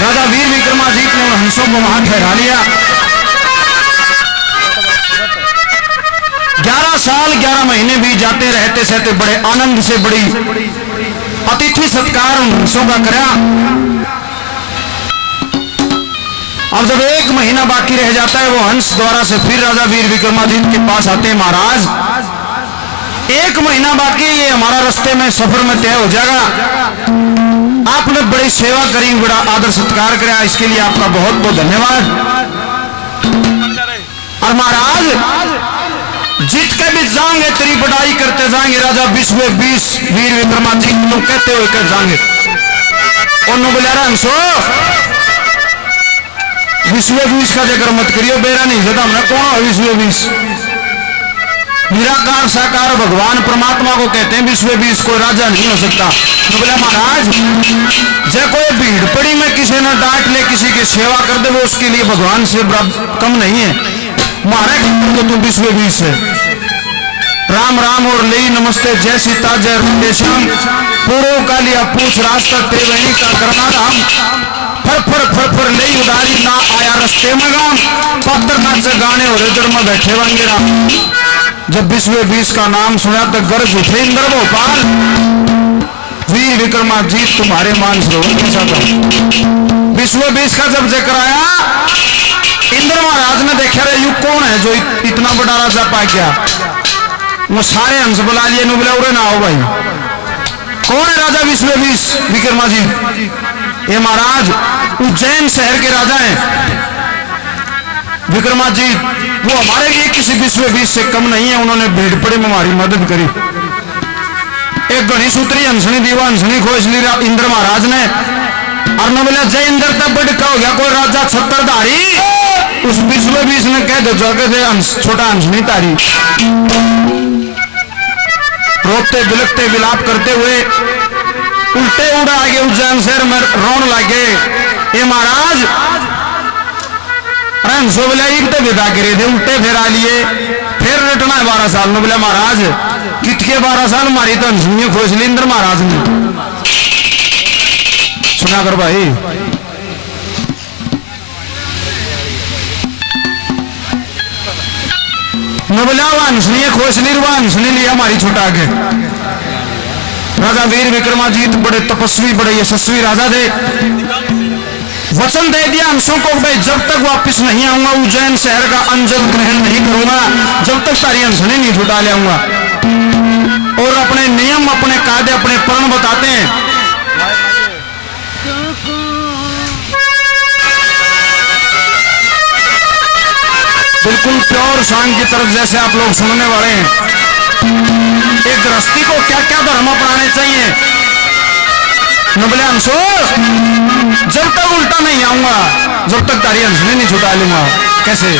राजा वीर विक्रमादित्य ने उन हंसों को वहां ठहरा लिया। 11 साल 11 महीने भी जाते रहते सहते बड़े आनंद से बड़ी अतिथि सत्कार उन हंसों का करा। अब जब 1 महीना बाकी रह जाता है, वो हंस द्वारा से फिर राजा वीर विक्रमादित्य के पास आते हैं। महाराज 1 महीना बाकी, ये हमारा रास्ते में सफर में तय हो जाएगा। आपने बड़ी सेवा करी, बड़ा आदर सत्कार कराया, इसके लिए आपका बहुत बहुत धन्यवाद। और महाराज जीत के भी जाएंगे, तेरी बड़ाई करते जाएंगे। राजा विश्व 20 वीर विक्रमादित्य लोग कहते हुए कर जाएंगे। और बोला हंसो विश्व 20 का जिक्र मत करियो, बेरा नहीं जता हमने कौन है विश्व 20? निराकार साकार भगवान परमात्मा को कहते हैं विश्व 20, कोई राजा नहीं हो सकता। तो बोला महाराज जब कोई भीड़ पड़ी में किसी ने डांट ले, किसी की सेवा कर दे, वो उसके लिए भगवान से कम नहीं है। महाराज तो तुम विश्व 20 है। राम राम और ले नमस्ते, जय सीता जय राधेश्याम, पूर्व का लिया पूछ रास्ता ते वही का करना राम, फर फर फर फर ले उदारी ना आया रस्ते में गाम, पत्थर नाच गाने और इधर में बैठे होंगे राम। जब विश्व 20 का नाम सुना तो गर्ज उठे इंद्र भोपाल, वीर विक्रमादित्य तुम्हारे मान सरोवर कैसा था। विश्व 20 का जब जिक्र आया, इंद्र महाराज ने देखा रे यू कौन है जो इतना बड़ा राजा पा गया। वो सारे हंस बुला लिए, बोला उरे ना आओ भाई, कौन है राजा विश्व 20 विक्रमादित्य? ये महाराज उज्जैन शहर के राजा हैं विक्रमादित्य, वो हमारे लिए किसी विश्व 20 से कम नहीं है। उन्होंने भीड़ पड़े में हमारी मदद करी। एक गणी सूत्री हंसनी दीवा हंसनी खोज ली इंद्र महाराज ने, और न बोला जय इंद्र तब बड़ का हो गया कोई राजा छत्रधारी। उस विश्व 20 ने कह दो छोटा हंसनी तारी। रोते बिलखते विलाप करते हुए उल्टे उड़ा आगे उज्जैन शहर में रोन लगे। ये महाराज हंसो बोला तो विदा करे थे, उल्टे फेरा लिए, फिर रटना है 12 साल में। बोला महाराज कितके 12 साल, मारी तो हंसनी खोज ली इंद्र महाराज ने। सुना कर भाई, न बोला वह हंसनी खोज ली, वह हंसनी लिया हमारी छुटा के। राजा वीर विक्रमादित्य बड़े तपस्वी बड़े यशस्वी राजा थे। वचन दे दिया हंसों को, भाई जब तक वापस नहीं आऊंगा उज्जैन शहर का अंजल ग्रहण नहीं करूंगा, जब तक सारी हंसनी नहीं छुटा ले आऊंगा। और अपने नियम अपने कायदे अपने प्रण बताते हैं। बिल्कुल प्योर सॉन्ग की तरफ जैसे आप लोग सुनने वाले हैं। एक गृहस्थी को क्या क्या धर्म अपनाने चाहिए। बोले हंसो जब तक उल्टा नहीं आऊंगा, जब तक तारी हंसने नहीं छुटा लूंगा। कैसे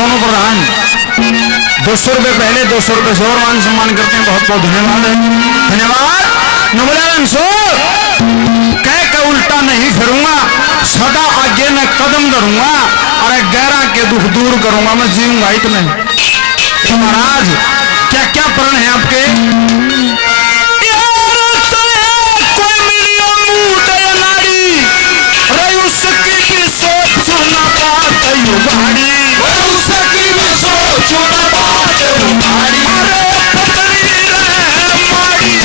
सोनू प्रधान 200 रुपए पहले 200 रुपए से और मान सम्मान करते हैं। बहुत बहुत धन्यवाद है, धन्यवाद। नुबला सो कह के उल्टा नहीं फिरूंगा, सदा आगे मैं कदम धरूंगा, अरे गैरा के दुख दूर करूंगा, मैं जीऊंगा इतने। तो महाराज क्या क्या प्रण है आपके? कोई मिलियो मुंह नारी रे उसकी भी सोच ना बात युगाड़ी, उसकी भी सोच ना बात युगाड़ी। अरे पतली रे माड़ी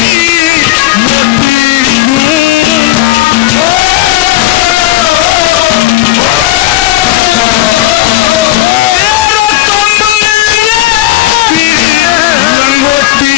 मोटी लंगोटी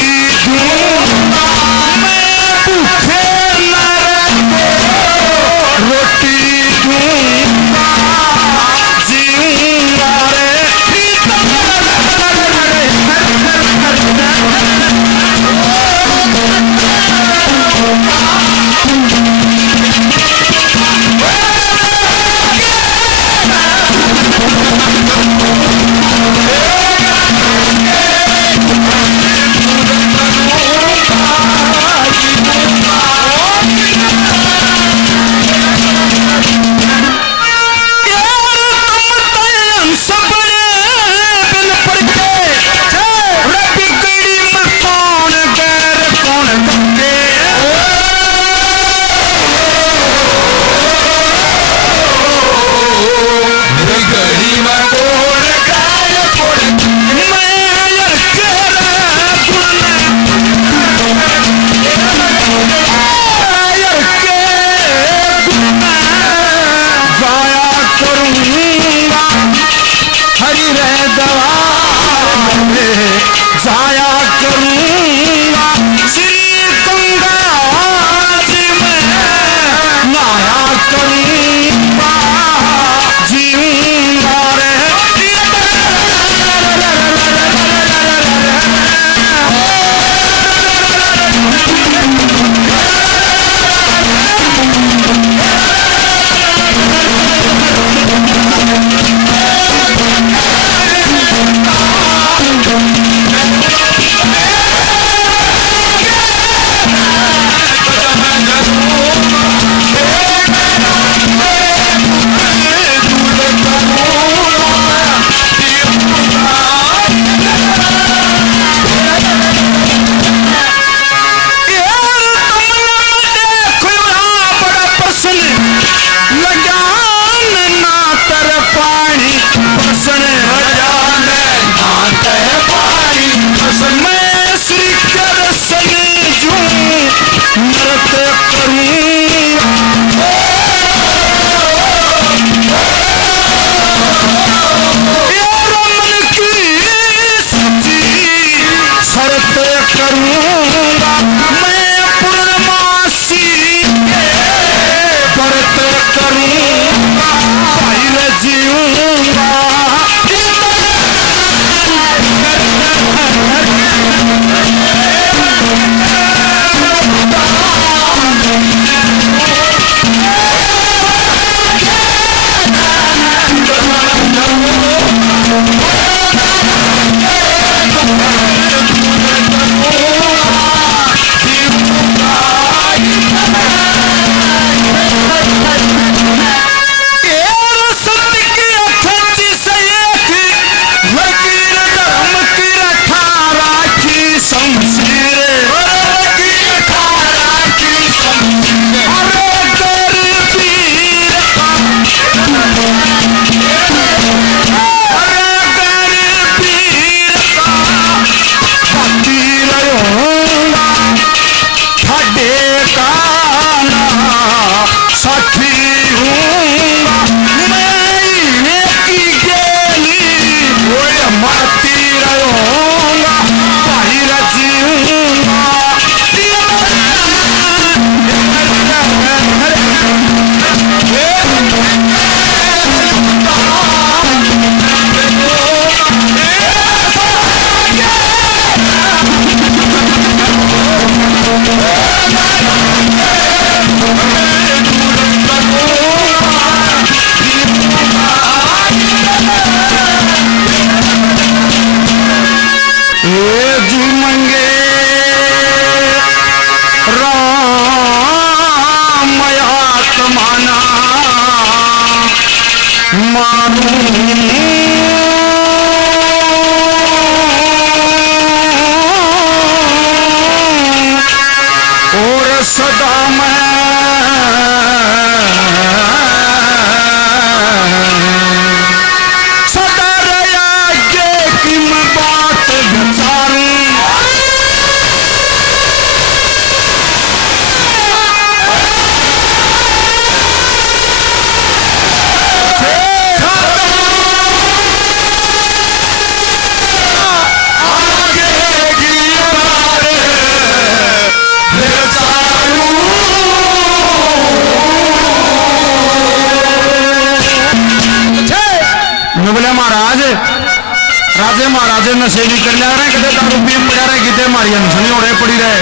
जे नशे भी कर जा रहे कदे दारू पी पड़ा रहे कितने मारी हंसनी ओढ़े पड़ी रहे।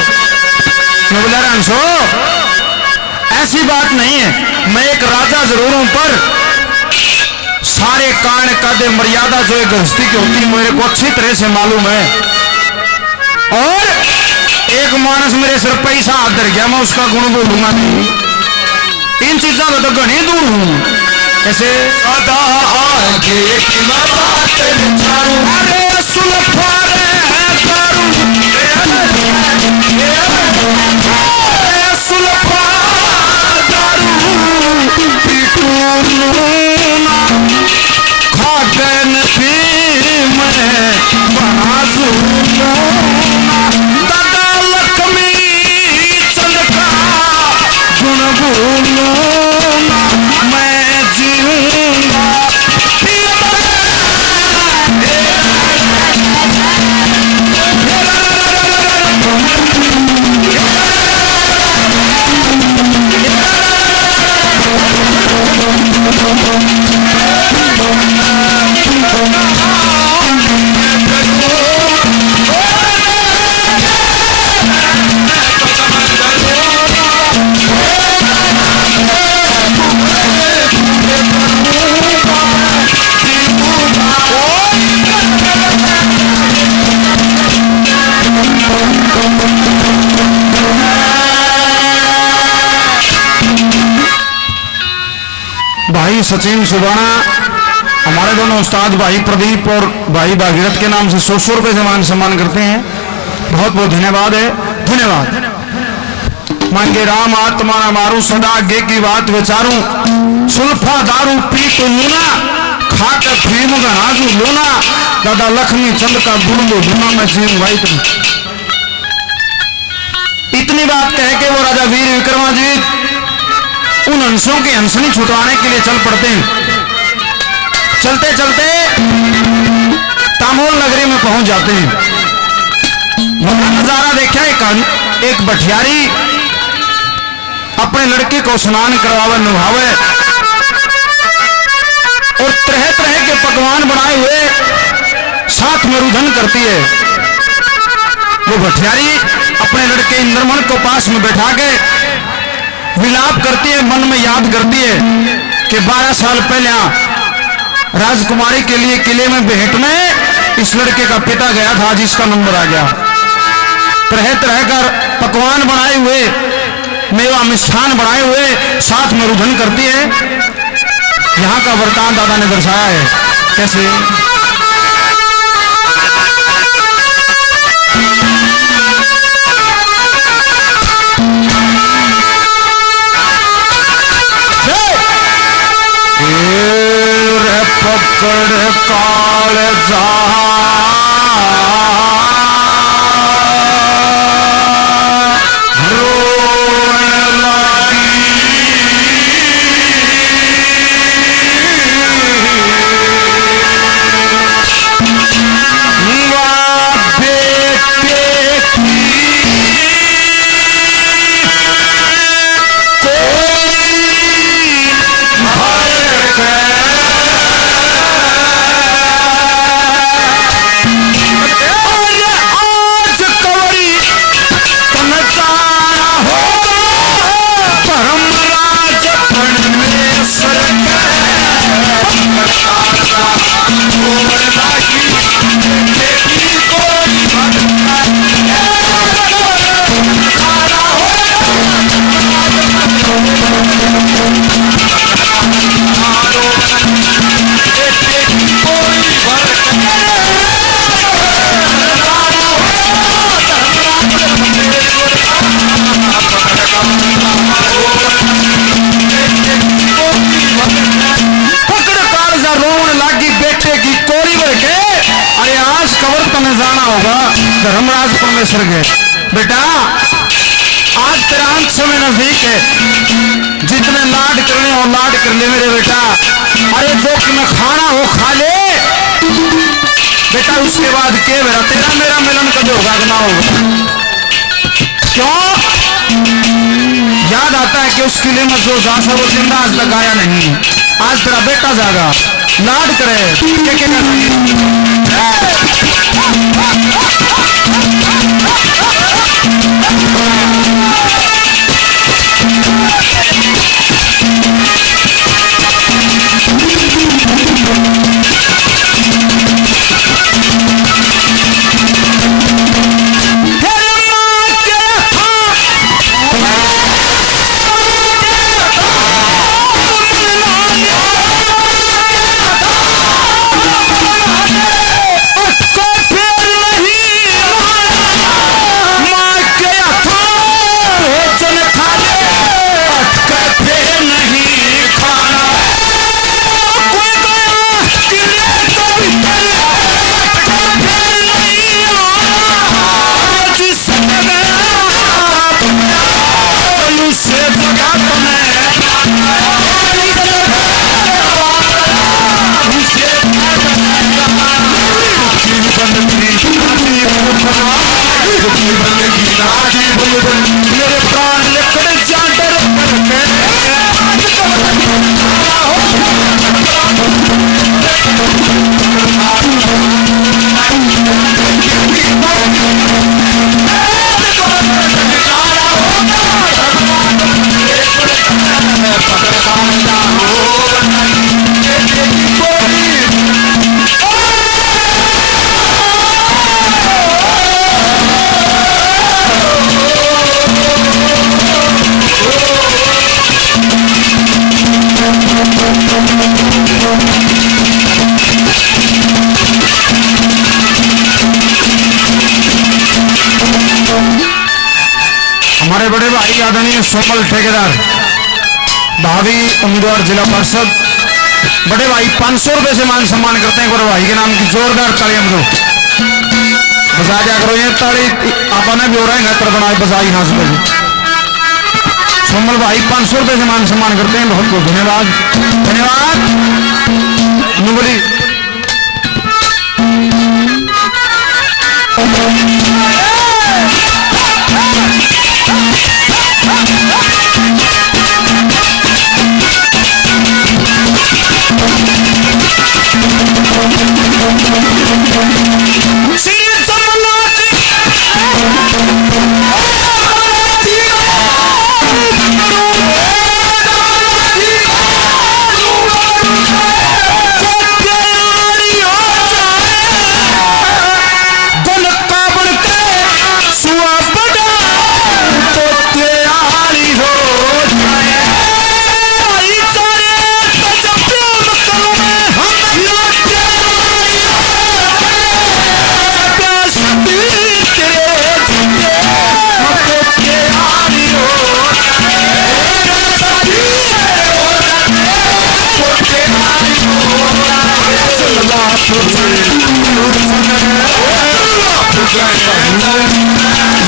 मैं बोला हंसो ऐसी बात नहीं है, मैं एक राजा जरूर हूं पर सारे कान कदे मर्यादा जो एक गृहस्थी की होती है मेरे को अच्छी तरह से मालूम है। और एक मानस मेरे सिर पैसा हाथ धर गया मैं उसका गुण बोलूंगा नहीं। इन चीजों में तो घनी दूर हूं। कैसे सदा आगे की मैं बात विचारूं, अरे सुल्फा रे दारू सुल्फा दारू पीटू ना खाकर नफी में बनाजू दादा लक्ष्मी चंद का गुण बोलू ना मैं जीऊंगा। भाई सचिन सुबाना हमारे दोनों उस्ताद भाई प्रदीप और भाई भागीरथ के नाम से 100 रुपए से मान सम्मान करते हैं। बहुत बहुत धन्यवाद है, धन्यवाद। मांगे राम आत्मा मारू सदा आगे की बात विचारूं, सुल्फा दारू पी तो लूना खाकर फीम घनाजू लूना दादा लक्ष्मी चंद का गुण बोलूंगा मैं जीऊं। भाई तुम इतनी बात कह के वो राजा वीर विक्रमाजीत उन हंसों की हंसनी छुटवाने के लिए चल पड़ते हैं। चलते चलते तामोल नगरी में पहुंच जाते हैं। वहां नजारा देखा एक भठियारी अपने लड़के को स्नान करवावे नुहावे और तरह तरह के पकवान बनाए हुए साथ में रुधन करती है। वो भठियारी अपने लड़के इंद्रमन को पास में बैठा के विलाप करती है, मन में याद करती है कि 12 साल पहले राजकुमारी के लिए किले में भेंटने इस लड़के का पिता गया था, आज इसका नंबर आ गया। तरह तरह का पकवान बनाए हुए मेवा मिष्ठान बनाए हुए साथ में रुधन करती है। यहाँ का वरदान दादा ने दर्शाया है। कैसे पकड़ काल जा जाना होगा धर्मराज परमेश्वर के। बेटा आज तेरा अंत समय नजदीक है, जितने लाड करने हो लाड कर ले मेरे बेटा। अरे जो कि मैं खाना हो खा ले बेटा, उसके बाद के मेरा तेरा मेरा मिलन कभी होगा कि ना होगा। क्यों याद आता है कि उस किले में जो जासा वो जिंदा आज तक आया नहीं। आज तेरा बेटा जागा लाड करे के मेरे प्राण लेकर जाकर हमारे बड़े भाई आदरणीय सोमल ठेकेदार भावी उम्मीदवार जिला परिषद बड़े भाई 500 रुपए से मान सम्मान करते हैं बड़े भाई के नाम की जोरदार ताली हम लोग बजा दिया करो ये ताली आपने भी हो रहा है तर बनाए बजाई हाथ से सोमल भाई 500 रुपए से मान सम्मान करते हैं बहुत बहुत धन्यवाद धन्यवाद बोली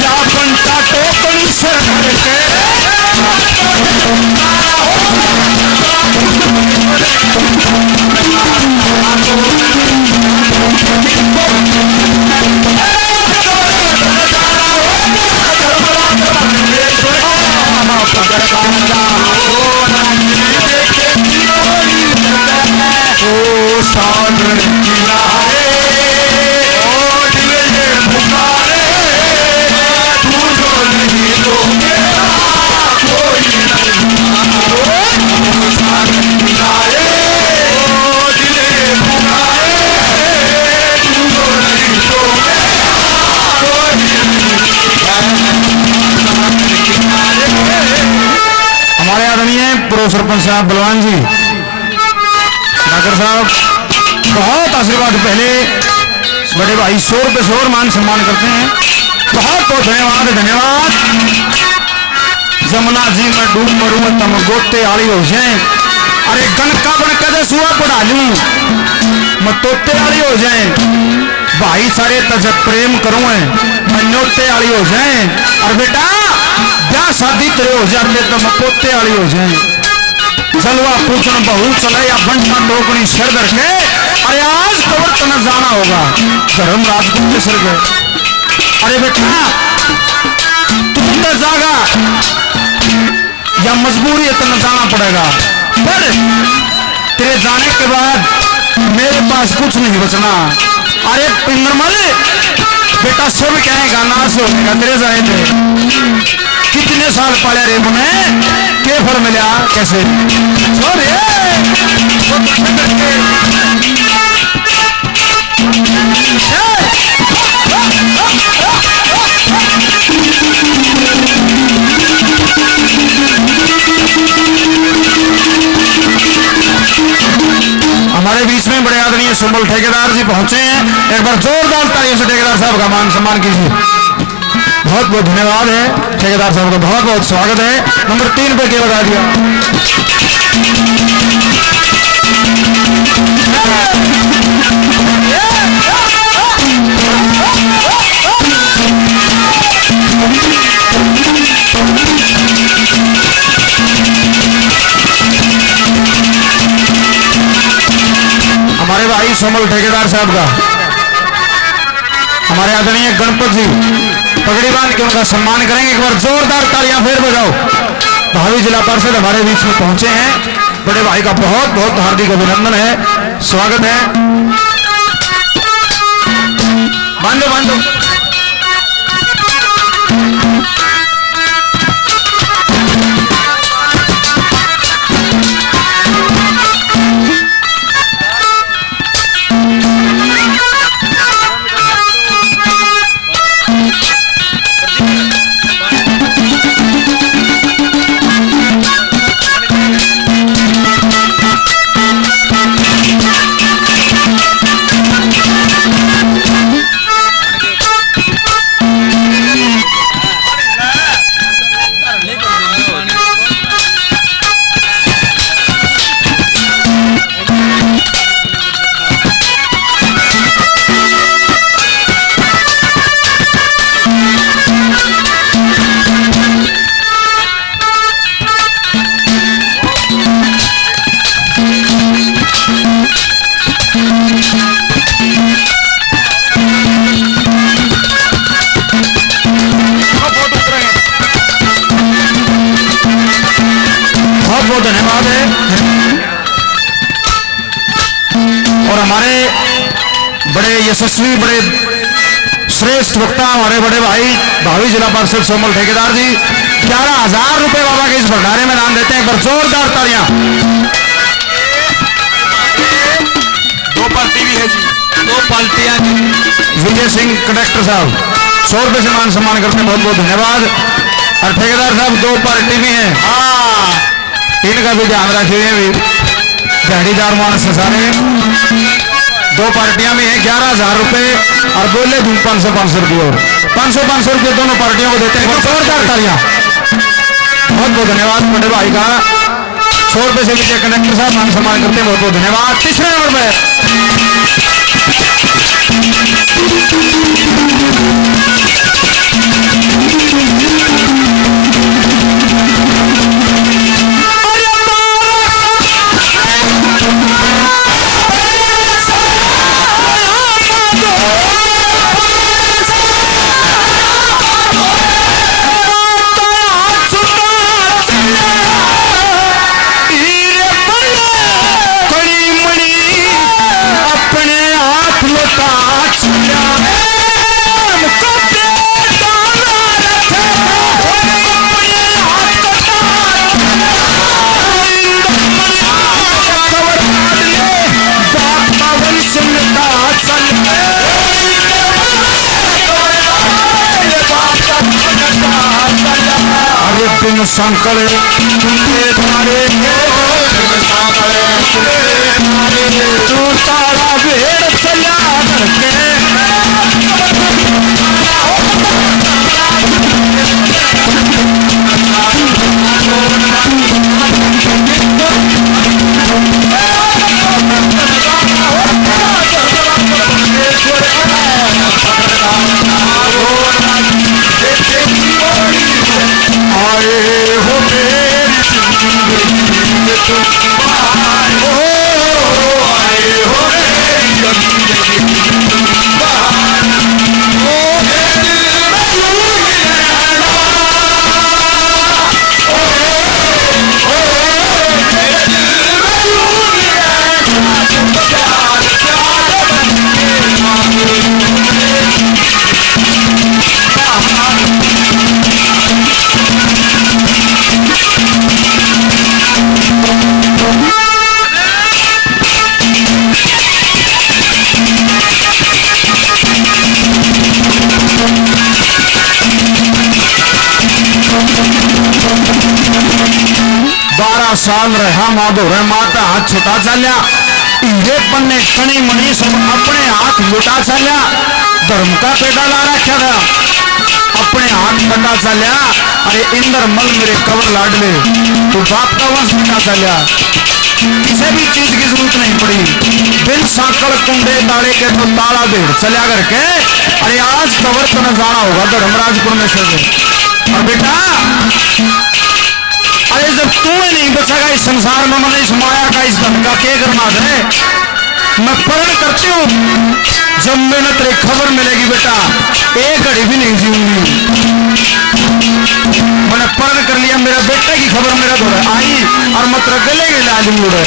या बनता टोकन से सरपंच साहब बलवान जी डॉक्टर साहब बहुत आशीर्वाद पहले बड़े भाई 100 रुपए से और मान सम्मान करते हैं बहुत बहुत धन्यवाद धन्यवाद जमुना जी मैं डूब मरूं तम गोते आली हो जाए अरे गणका बनका दे सुआ पढ़ा लूं मैं तोते आली हो जाए भाईचारे तज प्रेम करूं मैं नोते आली हो जाए और बेटा ब्याह शादी तेरे हो जाते तो मैं पोते आली हो जाए जलवा पूछना बहु चले या बंटा टोकनी सिर धर के अरे आज कबर तना जाना होगा धर्म राजपूत के सिर गए अरे बेटा तुम तो जागा या मजबूरी है तना जाना पड़ेगा पर तेरे जाने के बाद मेरे पास कुछ नहीं बचना अरे पिंगरमल बेटा सब कहेगा नाश होगा तेरे जाए थे कितने साल पाले रे मुने के फल मिला कैसे छोरे हमारे बीच में बड़े आदरणीय सुंबल ठेकेदार जी पहुंचे हैं। एक बार जोरदार तालियों से ठेकेदार साहब का मान सम्मान कीजिए। बहुत बहुत धन्यवाद है ठेकेदार साहब का, बहुत बहुत स्वागत है। नंबर 3 पे के लगा दिया। हमारे भाई सोमल ठेकेदार साहब का, हमारे आदरणीय गणपत जी पगड़ी बांध के उनका सम्मान करेंगे। एक बार जोरदार तालियां फिर बजाओ। भावी जिला पार्षद हमारे बीच में पहुंचे हैं। बड़े भाई का बहुत बहुत हार्दिक अभिनंदन है, स्वागत है। बांधो बांधो। धन्यवाद है। और हमारे बड़े यशस्वी बड़े श्रेष्ठ वक्ता हमारे बड़े भाई भावी जिला पार्षद सोमल ठेकेदार जी 11,000 रुपए बाबा के इस भंडारे में दान देते हैं। एक बार जोरदार तालियां। 2 पार्टी भी है जी, 2 पार्टियां। विजय सिंह कंडक्टर साहब 100 रुपए से मान सम्मान करते हैं, बहुत बहुत धन्यवाद। और ठेकेदार साहब 2 पार्टी भी है, इनका भी ध्यान रखिए। भी दिहाड़ीदार मानस से सारे 2 पार्टियां में है। 11,000 रुपए और बोले 500 रुपये और 500 रुपये दोनों पार्टियों को देते हैं। जोरदार तालियां। बहुत बहुत धन्यवाद बड़े भाई का। 100 रुपए से विजय कंडक्टर साहब मान सम्मान करते हैं, बहुत बहुत धन्यवाद। तीसरे नंबर पर संकल तू तारा भेड़ चला करके साल रहा माधो रे माता हाथ छुटा चलिया हीरे पन्ने कणी मणि सब अपने हाथ लुटा चलिया धर्म का पेड़ा ला रखा था अपने हाथ कटा चलिया अरे इंद्र मल मेरे कवर लाडले तू बाप का वंश मिटा चलिया किसी भी चीज की जरूरत नहीं पड़ी बिन साकल कुंडे ताड़े के तो ताला भेड़ चलिया करके अरे आज कवर तो न जाना होगा धर्मराजपुर में से और बेटा अरे जब तू ही नहीं बचेगा इस संसार में मैंने इस माया का इस धन का क्या करना है मैं प्रण करती हूँ जब मैंने तेरी खबर मिलेगी बेटा एक घड़ी भी नहीं जीऊंगी मैंने प्रण कर लिया मेरा बेटे की खबर मेरा थोड़ा आई और मैं तेरे गले के लाज मुड़े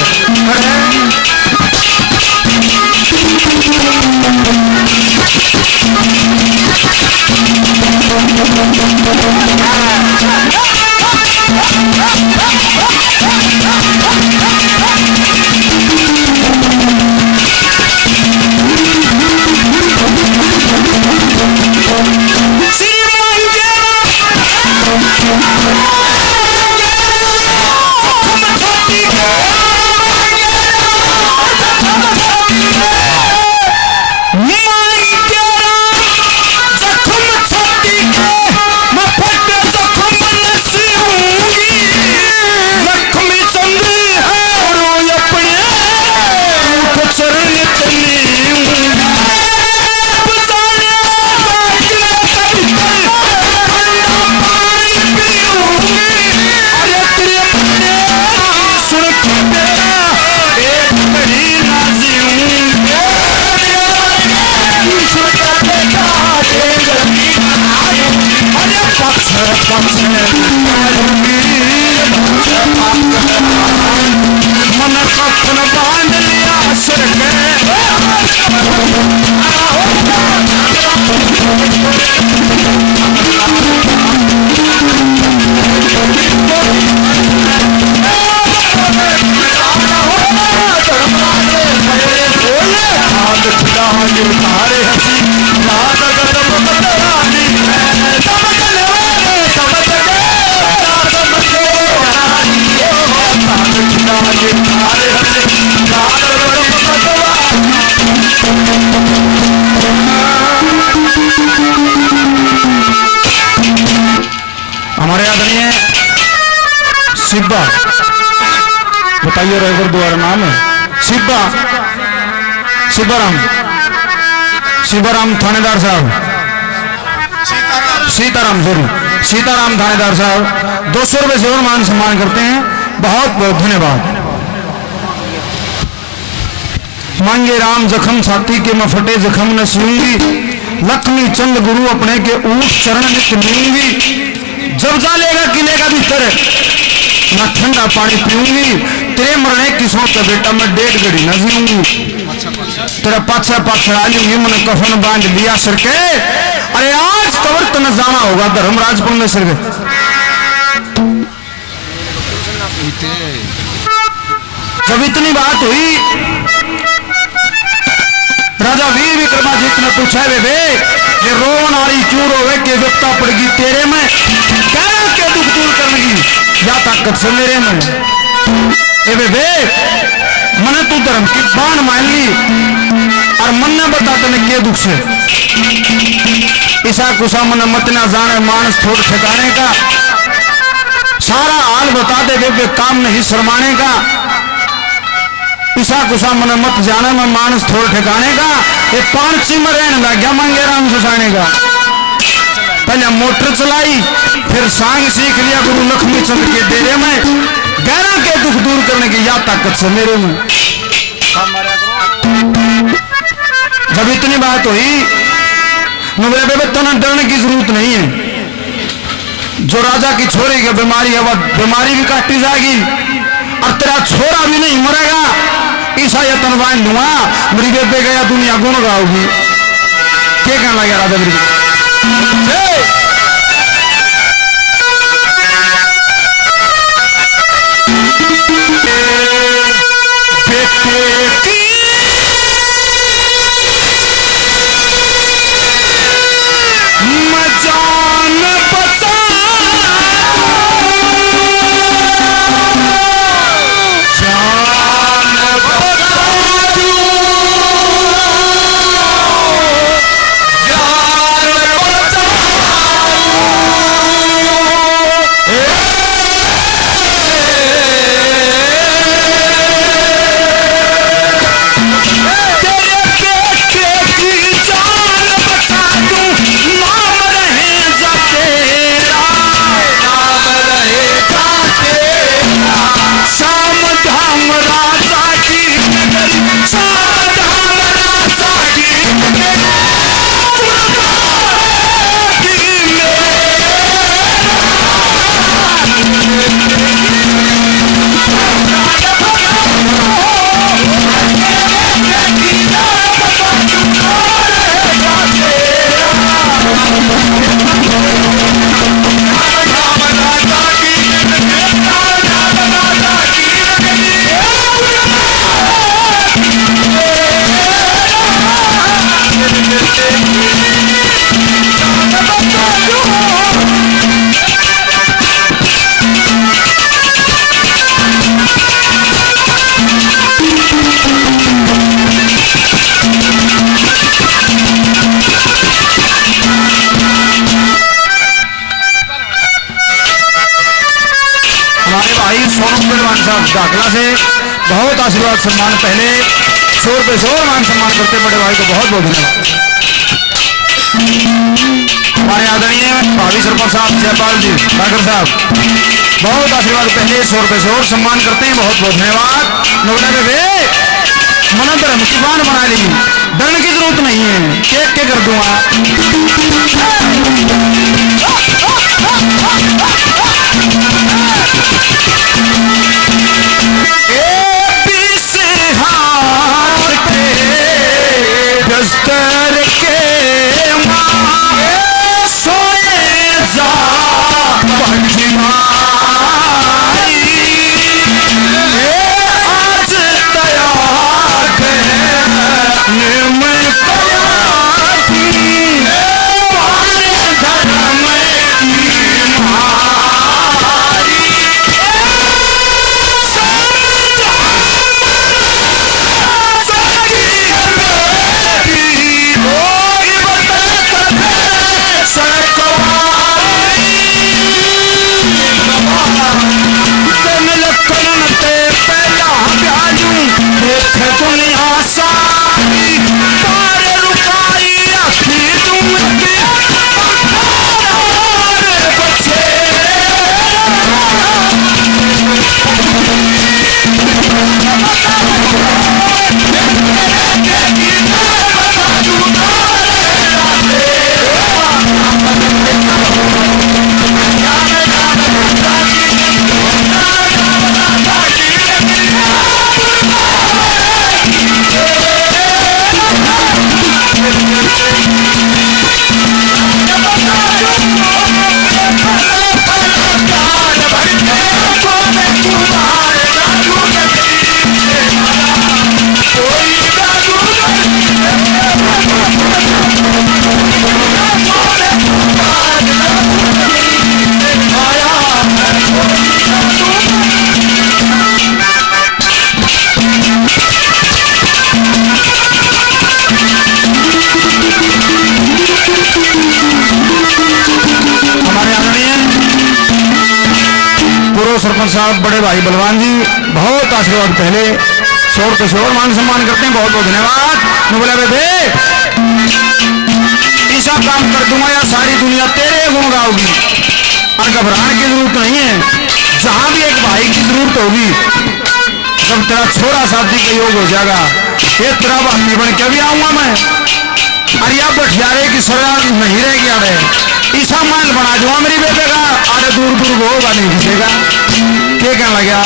मन कफन बांध लिया सिर के हमारे आदरणीय सिब्बा बताइए रघुवर द्वारा नाम है शिवराम थानेदार साहब सीताराम थानेदार साहब 200 रुपए से और मान सम्मान करते हैं बहुत बहुत धन्यवाद मांगे राम जखम छाती के मैं फटे जखम न सीऊंगी लक्ष्मी चंद गुरु अपने के ऊट चरण नित्य नींगी जब जालेगा किले का भीतर मैं ठंडा पानी पीऊंगी तेरे मरने की सोच बेटा मैं 1.5 घड़ी न जीऊंगी तेरा पाछा पाछा आ लूंगी मैंने कफन बांध लिया सर के अरे आज कबर तो न जाना होगा धर्मराजपुर में सर जब इतनी बात हुई राजा वीर विक्रमादित्य ने पूछा बेबे ये रोन आरी क्यों रोवे के विपता पड़गी तेरे में क्या के दुख दूर करने की या ताकत से मेरे में ए बेबे मने तू धर्म की बाण मान ली और मन ने बता तने के दुख से ईसा कुसा मन मत ना जाने मानस थोड़ ठिकाने का सारा हाल बता दे बेबे काम नहीं शर्माने का ईसा कुसा मन मत जाने में मानस थोड़ ठिकाने का ये 5 में रहने लग गया मांगे राम सुसाने का पहले मोटर चलाई फिर सांग सीख लिया गुरु लक्ष्मी चंद के डेरे में गैरा के दुख दूर करने की या ताकत से मेरे में जब इतनी बात हुई मेरे बेबे तना डरने की जरूरत नहीं है जो राजा की छोरी की बीमारी है वह बीमारी भी काटी जाएगी और तेरा छोरा भी नहीं मरेगा ईसा या तनवान दूंगा मेरी बेबे गया दुनिया गुण गाओगी क्या कहना लगा राजा मेरी दाखला से बहुत आशीर्वाद सम्मान, पहले शोर पे शोर मान सम्मान करते बड़े भाई को बहुत बहुत धन्यवाद। हमारे आदरणीय भावी सरपंच साहब जयपाल जी ठाकर साहब बहुत आशीर्वाद, पहले शोर पे शोर सम्मान करते हैं, बहुत बहुत धन्यवाद। नोबला बेबे मना धर्म की बान बना ली, डरने की जरूरत नहीं है, केक के कर दूंगा। दस्तर के सोए जा आज तैयार मैं सरपंच साहब बड़े भाई बलवान जी बहुत आशीर्वाद, पहले शोर पे शोर मान सम्मान करते हैं, बहुत बहुत धन्यवाद। बोला बेबे ऐसा काम कर दूंगा या सारी दुनिया तेरे गुण गाओगी, और घबराने की जरूरत नहीं है। जहां भी एक भाई की जरूरत होगी, जब तेरा छोरा शादी का योग हो जाएगा, ये तेरा भाई बन के भी आऊंगा मैं, और या बठियारे की सजा नहीं रह गया रे, ईसा मान बना दूंगा मेरी बेटे का, अरे दूर दूर को होगा नहीं दिखेगा। क्या कहने लगा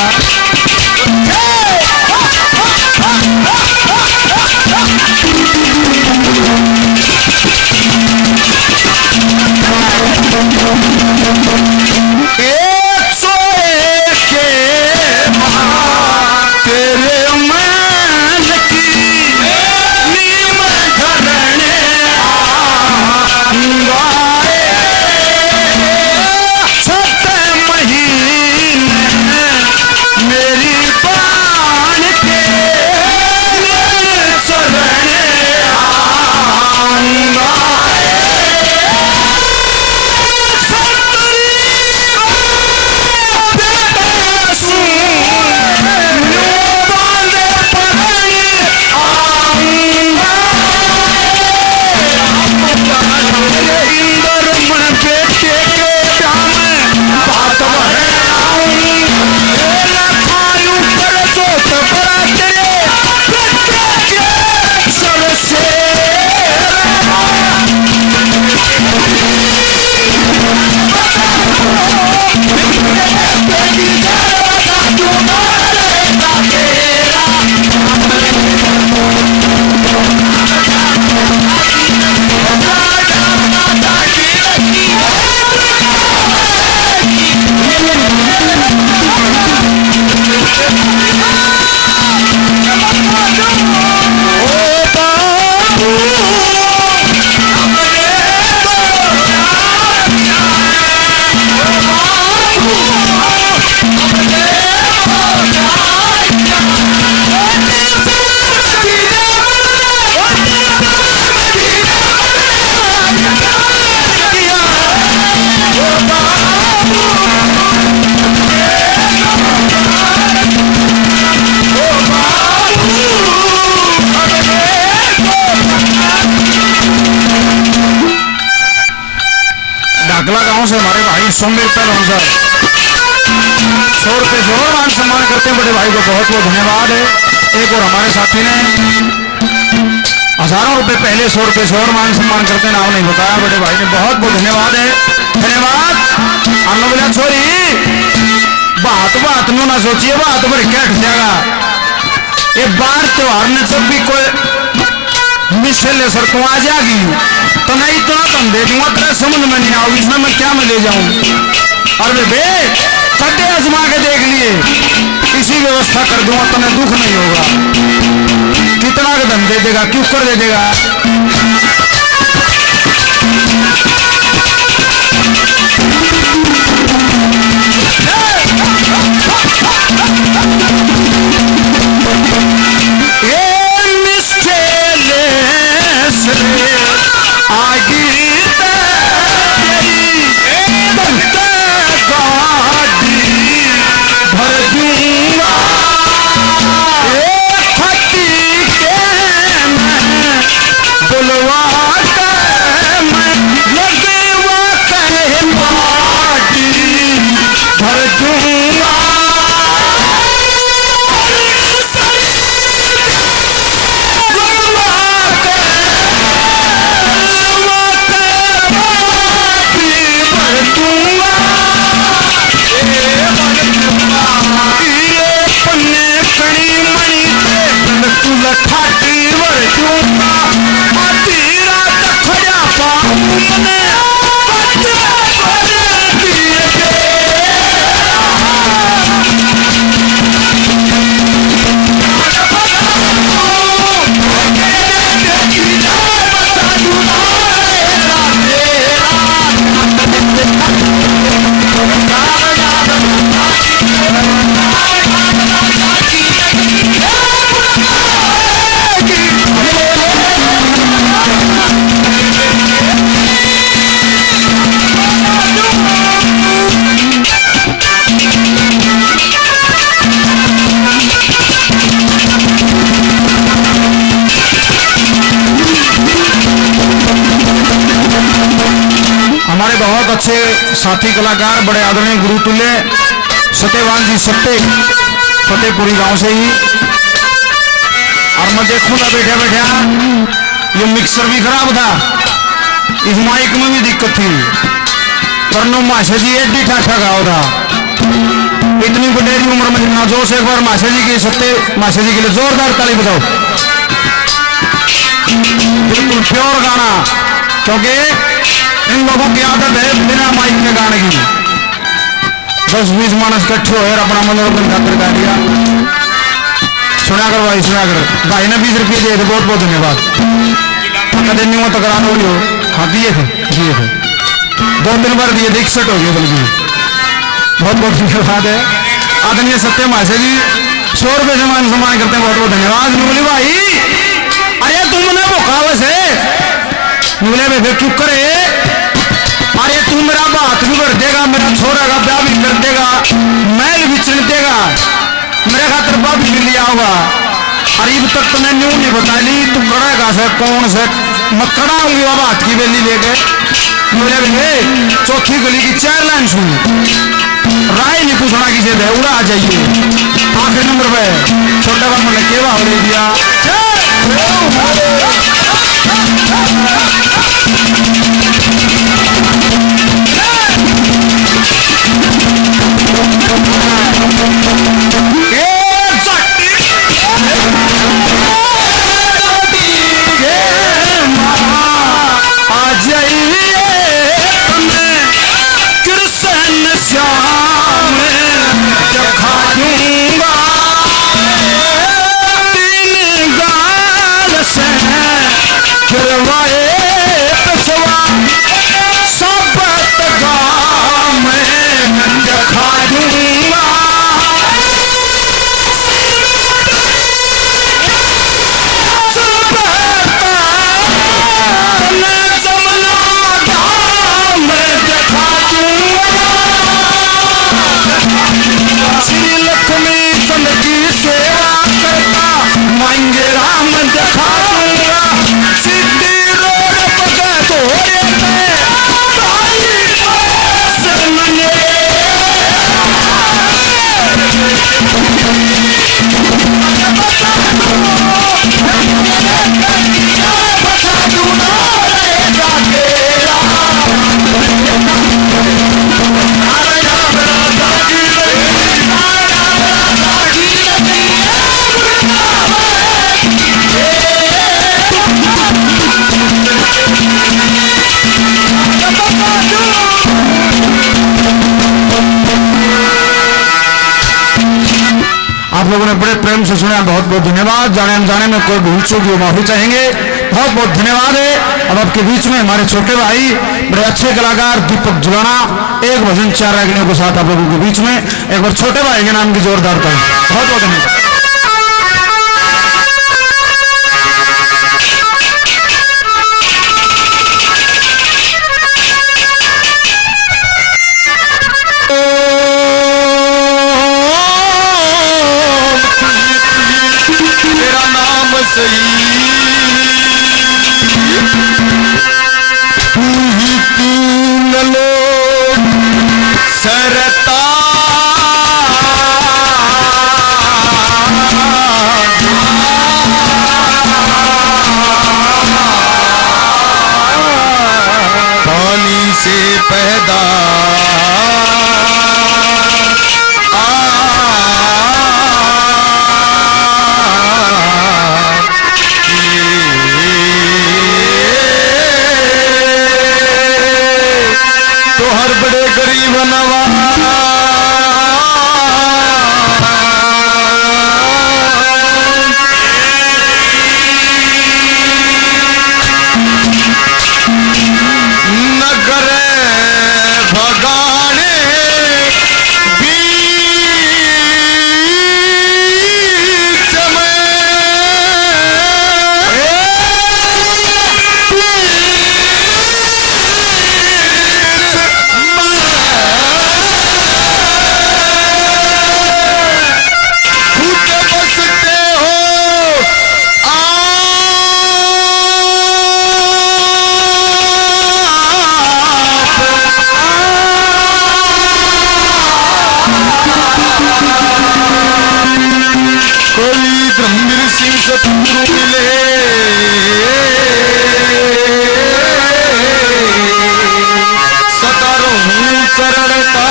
गांव से हमारे भाई सोमवीर पहलवान सर 100 रुपये से और मान सम्मान करते हैं। बड़े भाई को बहुत बहुत धन्यवाद है। एक और हमारे साथी ने हजारों रुपए पहले 100 रुपये से और मान सम्मान करते हैं, नाम नहीं बताया। बड़े भाई ने बहुत बहुत धन्यवाद है। धन्यवाद। अन्नो बोला छोरी बात बात नो ना सोचिए, बात भर क्या हट जाएगा। ये बार त्योहार ने जब भी कोई मिसले सर को आ जाएगी तो नहीं तो ना तुम दे दूंगा, तेरा समझ में नहीं आओगी, इसमें मैं क्या में ले जाऊं। और बे कटे आजमा के देख लिए, इसी व्यवस्था कर दूंगा, तुम्हें दुख नहीं होगा। कितना का धन दे देगा, क्यों कर दे देगा। बहुत अच्छे साथी कलाकार, बड़े आदरणीय गुरु तुल्य सत्यवान जी सत्ते फतेहपुरी गांव से ही। और मैं देखूंगा बैठा बैठा ये मिक्सर भी खराब था, इस माइक में भी दिक्कत थी, वरनो माशा जी एडी ठाठा गाँव था। इतनी बडेरी उम्र में इतना जोश, एक बार माशा जी के सत्ते माशा जी के लिए जोरदार ताली बजाओ। बिल्कुल प्योर गाना, क्योंकि इन लोगों की आदत है बिना माइक के गाने की। 10-20 मानस इकट्ठे हो अपना मनोरंजन खातिर गा दिया। सुना कर भाई, सुना कर भाई ने 20 रुपये दिए थे, बहुत बहुत धन्यवाद। कदे नहीं हो तो करा हो। हाँ दिए थे 2-3 बार दिए थे, 61 हो गए बल्कि। बहुत बहुत धन्यवाद है आदरणीय सत्य माशा जी, 100 रुपये से मान सम्मान करते हैं, बहुत बहुत धन्यवाद। बोली भाई अरे तुमने भूखा वैसे बोले भाई चुप करे, अरे तू मेरा बात भी कर देगा, मेरा छोरा का ब्याह भी कर देगा, मैल भी चल देगा, मेरे खातर बाप भी लिया होगा। अरे अब तक तुम्हें न्यू नहीं बता ली, तू कड़ेगा से कौन से मैं खड़ा होंगी बाबा हाथ की बेली लेके। बोले भाई चौथी गली की 4 लाइन सुन, राय नहीं पूछना किसी से, उड़ा आ जाइए। आखिरी नंबर पे छोटा बाप ने केवा हो दिया। करवाए पछवा आप लोगों ने बड़े प्रेम से सुना, बहुत बहुत धन्यवाद। जाने अनजाने में कोई भूल चूक हो माफी चाहेंगे, बहुत बहुत धन्यवाद है। अब आपके बीच में हमारे छोटे भाई बड़े अच्छे कलाकार दीपक जुलाना एक भजन 4 रागनियों के साथ आप लोगों के बीच में एक बार छोटे भाई के नाम की जोरदार ताली। बहुत बहुत धन्यवाद। पानी से पैदा तो हर बड़े गरीब नवाज मिले सतारो चरण का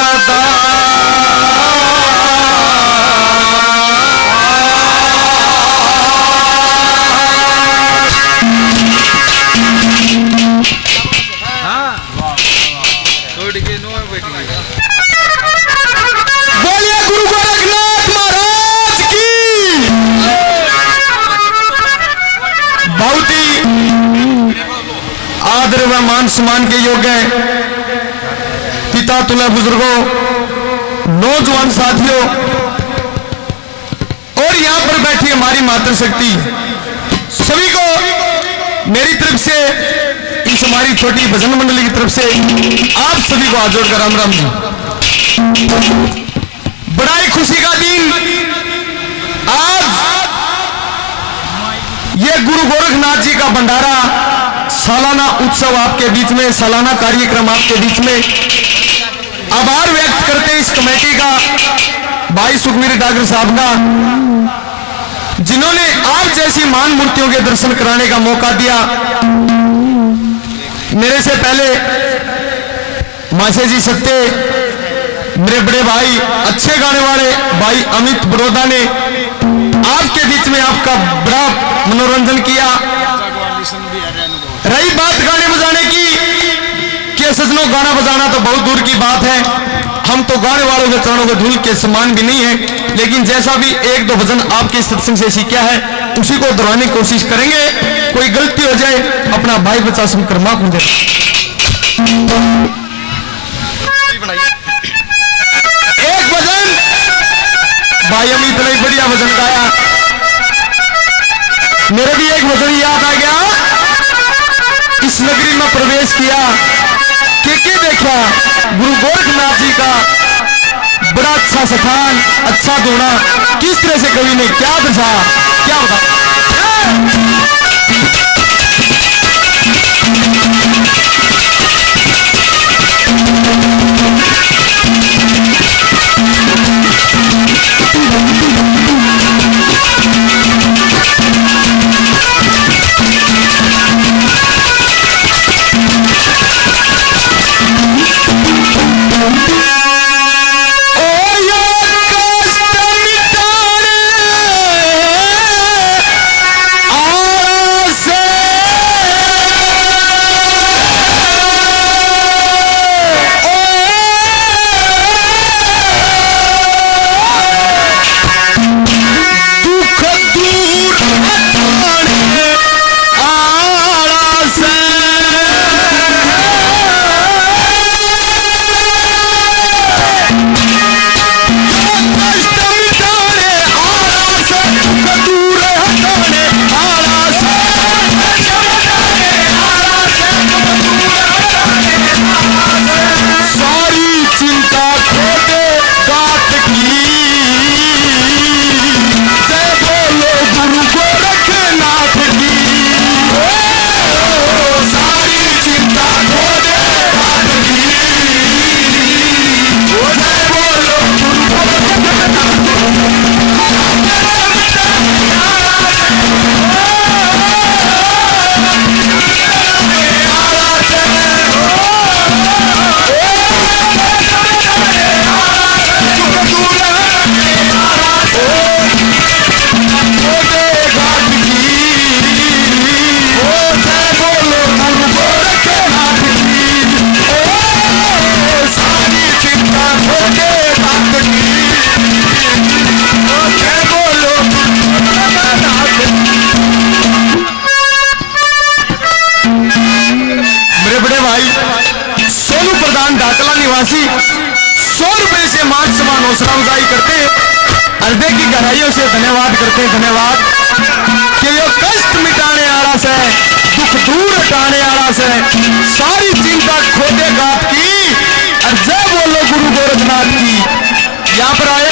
बोलिए गुरु गोरखनाथ महाराज की। बहुत ही आदर व मान सम्मान के योग्य पिता तुल्य बुजुर्गों, नौजवान साथियों और यहां पर बैठी हमारी मातृशक्ति, सभी को मेरी तरफ से, इस हमारी छोटी भजन मंडली की तरफ से आप सभी को हाथ जोड़कर राम राम जी। बड़ा ही खुशी का दिन आज ये गुरु गोरखनाथ जी का भंडारा सालाना उत्सव आपके बीच में, सालाना कार्यक्रम आपके बीच में। आभार व्यक्त करते हैं इस कमेटी का, भाई सुखवीर डागर साहब का, जिन्होंने आप जैसी मान मूर्तियों के दर्शन कराने का मौका दिया। मेरे से पहले मासे जी सत्ते, मेरे बड़े भाई अच्छे गाने वाले भाई अमित बड़ौदा ने आपके बीच में आपका बड़ा मनोरंजन किया। रही बात गाने बजाने की, कि सजनों गाना बजाना तो बहुत दूर की बात है, हम तो गाने वालों के चरणों के धूल के समान भी नहीं है, लेकिन जैसा भी एक दो भजन आपके सत्संग से सीखा है उसी को दोहराने की कोशिश करेंगे। कोई गलती हो जाए अपना भाई बच्चा सुनकर माफ हो जाए। एक भजन भाई अमित ने बढ़िया भजन गाया, मेरे भी एक भजन याद आ गया। इस नगरी में प्रवेश किया के देखा गुरु गोरखनाथ जी का बड़ा अच्छा स्थान, अच्छा धोना, किस तरह से कवि ने क्या दर्शाया, क्या बता। निवासी 100 रुपए से मान सम्मान हौसला अफजाई करते हैं। हृदय की गहराइयों से धन्यवाद करते हैं, धन्यवाद कि यो कष्ट मिटाने आला से, दुख दूर हटाने आला से, सारी चिंता खोदे गात की और जय बोलो गुरु गोरखनाथ की। यहाँ पर आए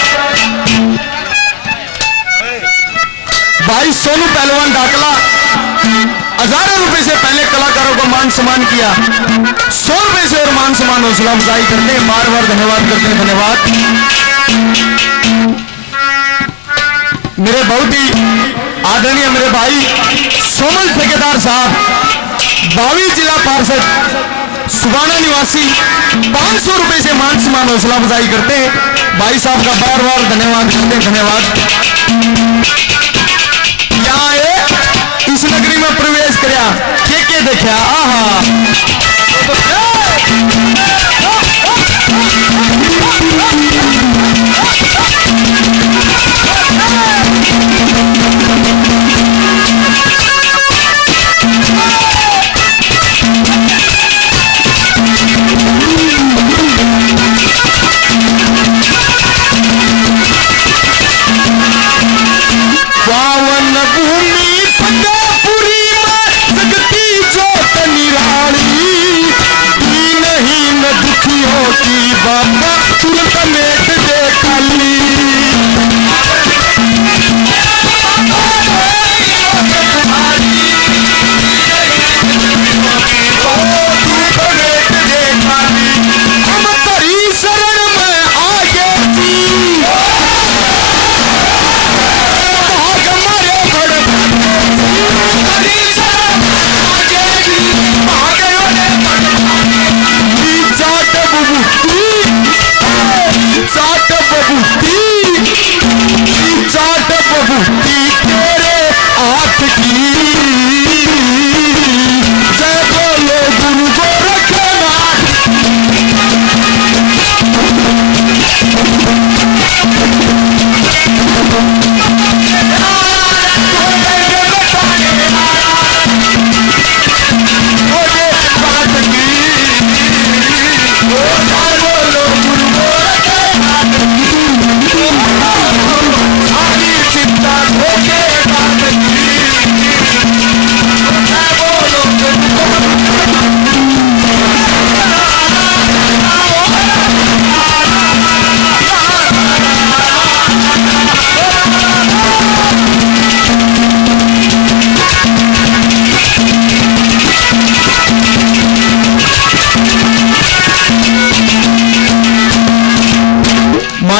भाई सोनू पहलवान डाकला, हजारों रुपए से पहले कलाकारों को मान सम्मान किया, 100 रुपए से और मान सम्मान हौसला अफजाई करते हैं, बार बार धन्यवाद करते हैं, धन्यवाद। मेरे बहुत ही आदरणीय मेरे भाई सोमल ठेकेदार साहब, 22 जिला पार्षद, सुबाना निवासी, 500 रुपए से मान सम्मान हौसला अफजाई करते हैं। भाई साहब का बार बार धन्यवाद करते हैं, धन्यवाद। यहाँ इस नगरी में प्रवेश किया, के देखा, आहा पावन भूमि फतेहपुरी में जगती जोत निराली, दीनहीन दुखियों की बाबा तुरंत मेट दे खाली। हम तेरी शरण में आगे जी, तेरे हाथ की जय बोलो गुरु गोरखनाथ।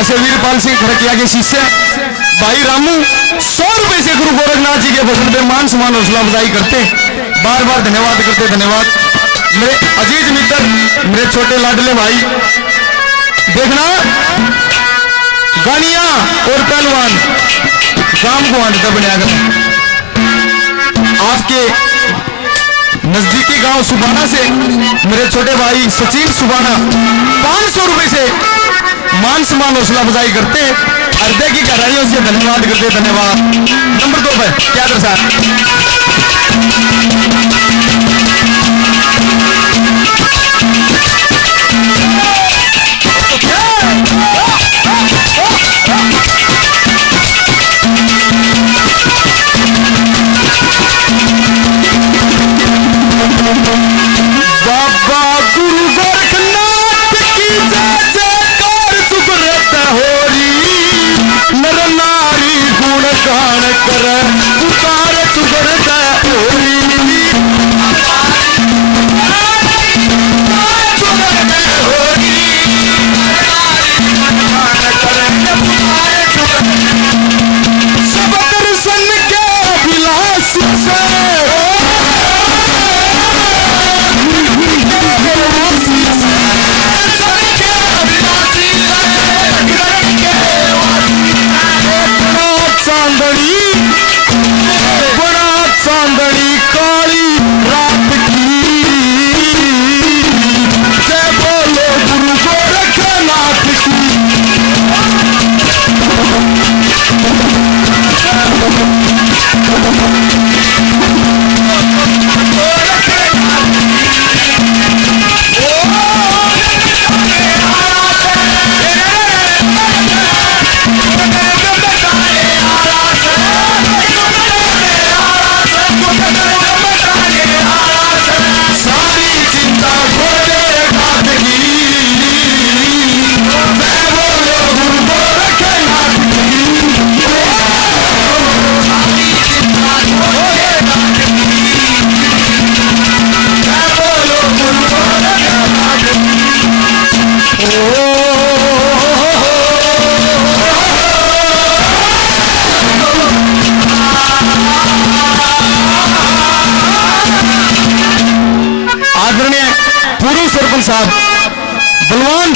से वीरपाल सिंह खड़किया के शिष्य भाई रामू 100 रुपए से गुरु गोरखनाथ जी के भजन पे मान सम्मान हौसला अफजाई करते, बार बार धन्यवाद करते, धन्यवाद। मेरे अजीज मित्र, मेरे छोटे लाडले भाई, देखना गानिया और पहलवान गांव को आंटा बने अगर आपके नजदीकी गांव सुबाना से मेरे छोटे भाई सचिन सुबाना 500 रुपए से मान सम्मान हौसला अफजाई करते, हृदय की गहराइयों से धन्यवाद करते, धन्यवाद। नंबर 2 पर क्या दर्शा बाबा गुरु गोरखनाथ की जय जयकार सुगरत होरी, नर नारी गुण गान कर पुकार सुगरत होरी।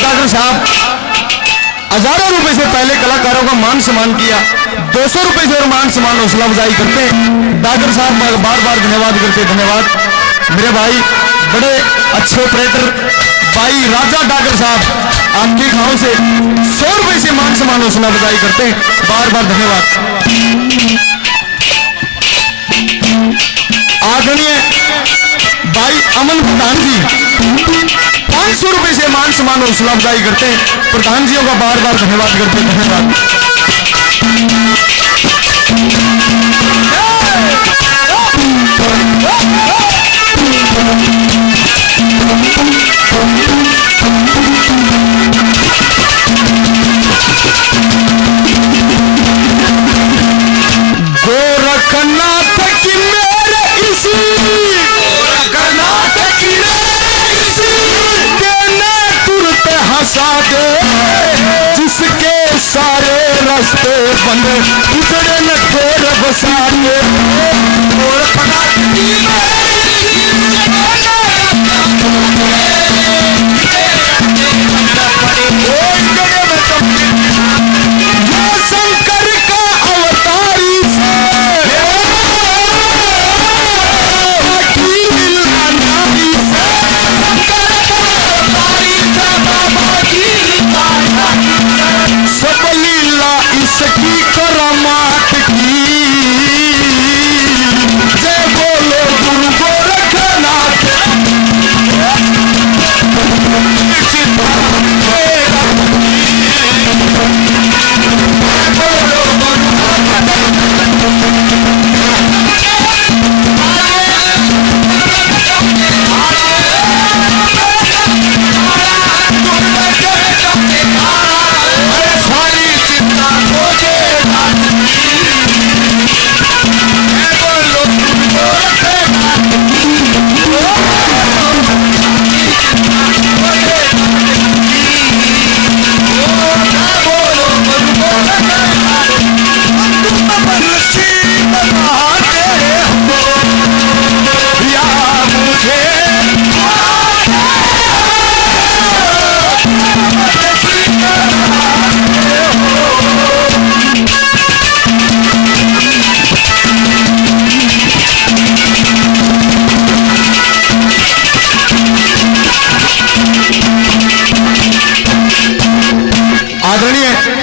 डॉक्टर साहब हजारों रुपए से पहले कलाकारों का मान सम्मान किया, 200 रुपए से और मान सम्मान हौसला अफजाई करते हैं। डॉक्टर साहब बार बार धन्यवाद करते, धन्यवाद मेरे भाई, बड़े अच्छे ऑपरेटर भाई राजा डॉक्टर साहब आपके गांव से 100 रुपए से मान सम्मान हौसला अफजाई करते हैं, बार बार धन्यवाद। आदरणीय भाई अमन प्रधान जी 500 रुपए से मान सम्मान हौसला अफजाई करते हैं, प्रधान जियों का बार बार धन्यवाद करते हैं, धन्यवाद। गोरखनाथ की मेरे इसी गोरखनाथ की मेरे इसी देने तुरते हंसा दे, जिसके सारे रास्ते बंद उजड़े न तेरे बसा दे। गोरखनाथ की शंकर का अवतारी से सब लीला इसकी करामात की, जय बोलो गुरु गोरखनाथ।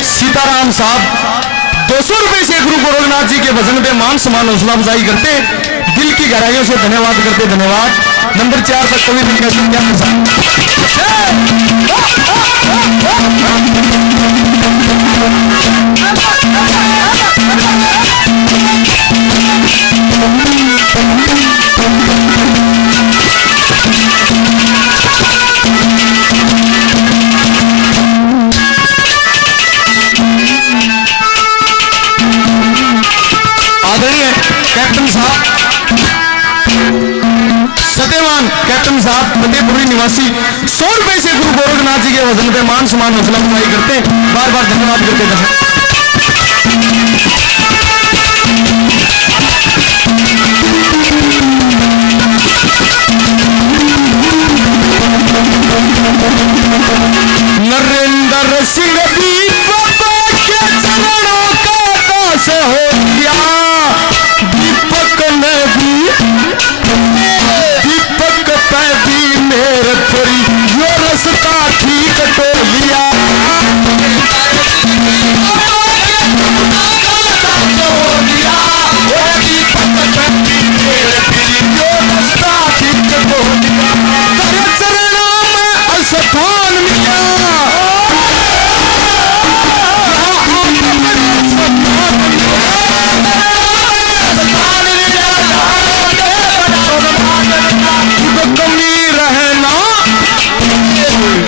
सीताराम साहब 200 रुपए से गुरु गोरखनाथ जी के भजन पे मान सम्मान हौसला अफजाई करते, दिल की गहराइयों से धन्यवाद करते, धन्यवाद। नंबर 4 पर कवि क्या कैप्टन साहब सत्यवान कैप्टन साहब फतेहपुरी निवासी 100 रुपए से गुरु गोरखनाथ जी के वजन पे मान सम्मान हौसला अफजाई करते, बार बार धन्यवाद करते हैं। नरेंद्र सिंह दीप के चरणों का दास हो गया, दीपक ने भी दीपक पे भी मेरे थोड़ी यो रास्ता ठीक तो लिया। तेरे चरणों में स्थान मिला,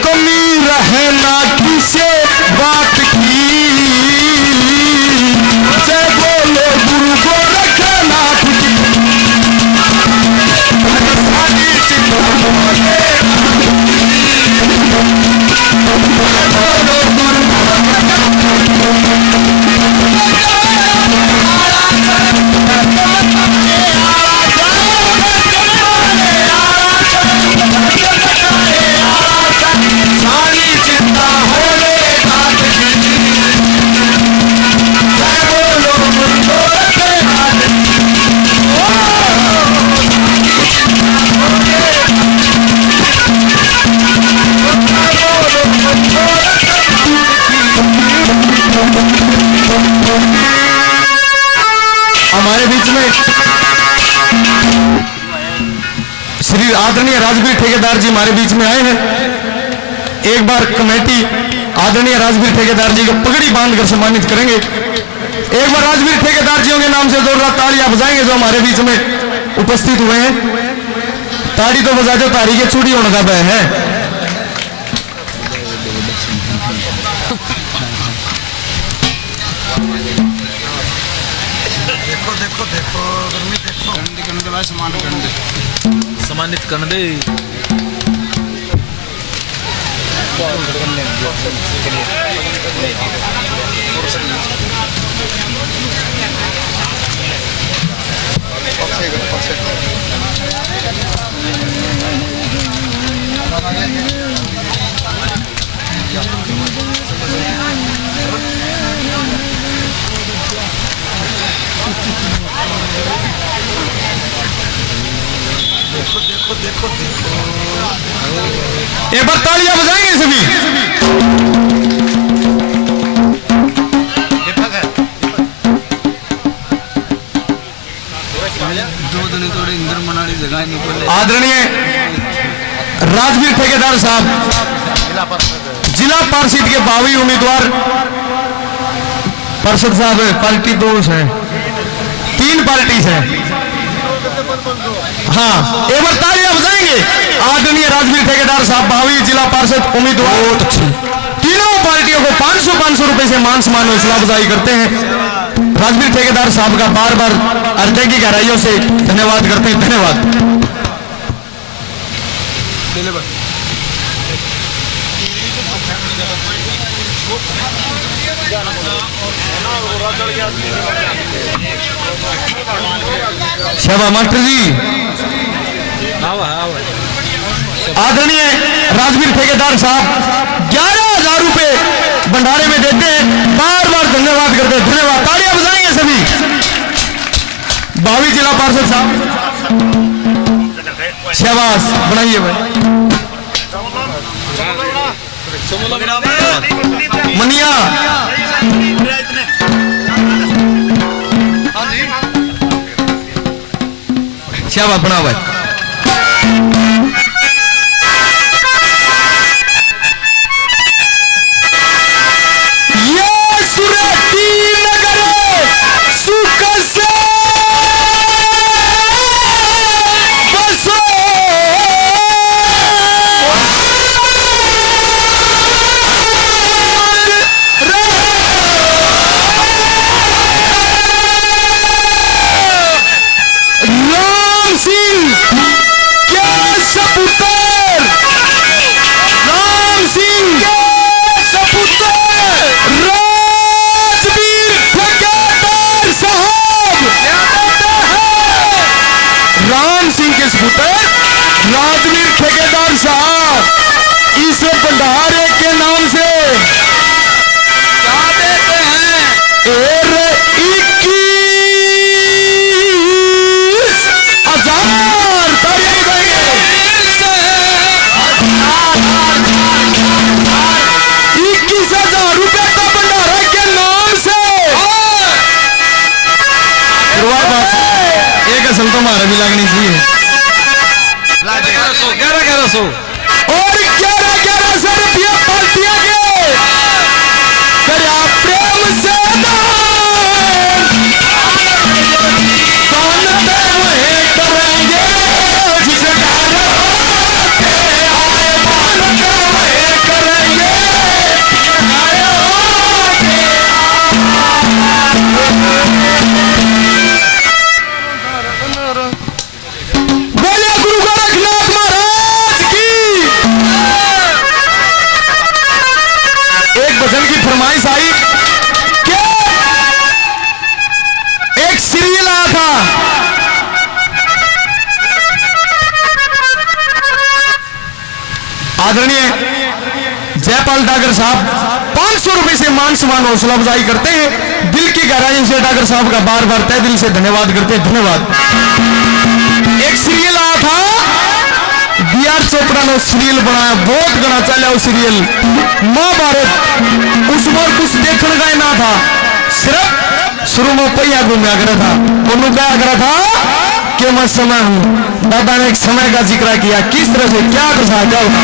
कमी रहना किसे बात की, जय बोलो गुरु गोरखनाथ की। सारी श्री आदरणीय राजवीर ठेकेदार जी हमारे बीच में आए हैं। एक बार कमेटी आदरणीय राजवीर ठेकेदार जी को पगड़ी बांधकर सम्मानित करेंगे। एक बार राजवीर ठेकेदार जियों के नाम से जोरदार तालियां बजाएंगे जो हमारे बीच में उपस्थित हुए हैं। ताड़ी तो बजा दो, तारी के चूड़ी होने का भय है। देखो देखो देखो सम्मानित कर दे। एक बार तालियां बजाएंगे सभी। आदरणीय राजवीर ठेकेदार साहब जिला पार्षद के भावी उम्मीदवार पार्षद साहब पार्टी दो है, 3 पार्टी है। हाँ, एक बार तालियां बजाएंगे। आदरणीय राजवीर ठेकेदार साहब भावी जिला पार्षद उम्मीदवार, बहुत अच्छी। तीनों पार्टियों को 500 रुपए से मान सम्मान हौसला अफजाई करते हैं। राजवीर ठेकेदार साहब का बार बार हृदय की गहराइयों से धन्यवाद करते हैं। धन्यवाद। शाबाश मास्टर जी। आदरणीय राजवीर ठेकेदार साहब 11,000 रुपए भंडारे में देते हैं। बार बार धन्यवाद करते हैं। धन्यवाद। तालियां बजाएंगे सभी। भावी जिला पार्षद साहब शाबाश, बनाइए भाई। मनिया शाबाश, बना भाई। राजवीर ठेकेदार साहब इस भंडारे के नाम से क्या देते हैं? 21,000 रुपए का भंडारा के नाम से। एक असल तो हमारा भी लगनी चाहिए। 11,000 और 11,000 रुपया पार्टियां के करिया प्रेम से भजन की फरमाइश आई कि एक सीरियल आया था, आदरणीय जयपाल डागर साहब 500 रुपए से मान सम्मान हौसला अफजाई करते हैं। दिल की गहराई से डागर साहब का बार बार तहे दिल से धन्यवाद करते हैं। धन्यवाद। एक सीरियल आया था, बीआर चोपड़ा ने सीरियल बनाया, बहुत गणा चला वो सीरियल महाभारत। उसमें कुछ देखने का ना था, सिर्फ शुरू में पहिया घूमया करा था, उन्होंने क्या करा था कि मैं समय हूं। दादा ने एक समय का जिक्र किया, किस तरह से क्या दशा क्या होगा।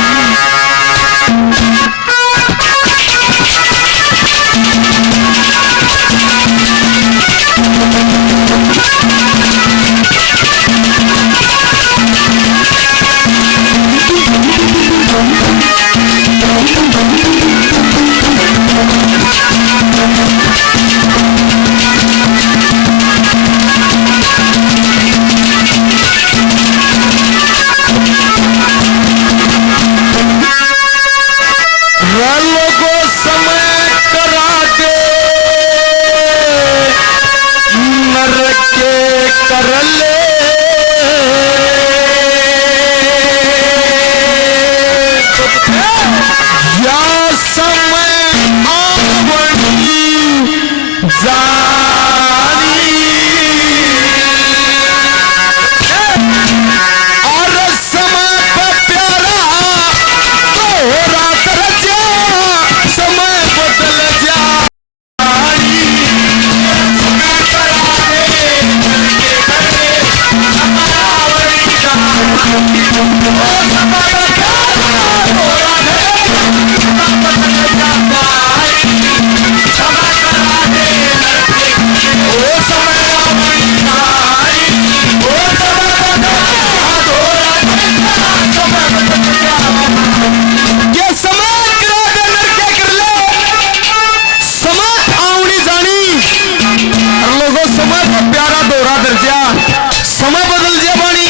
समय बदल दिया बानी।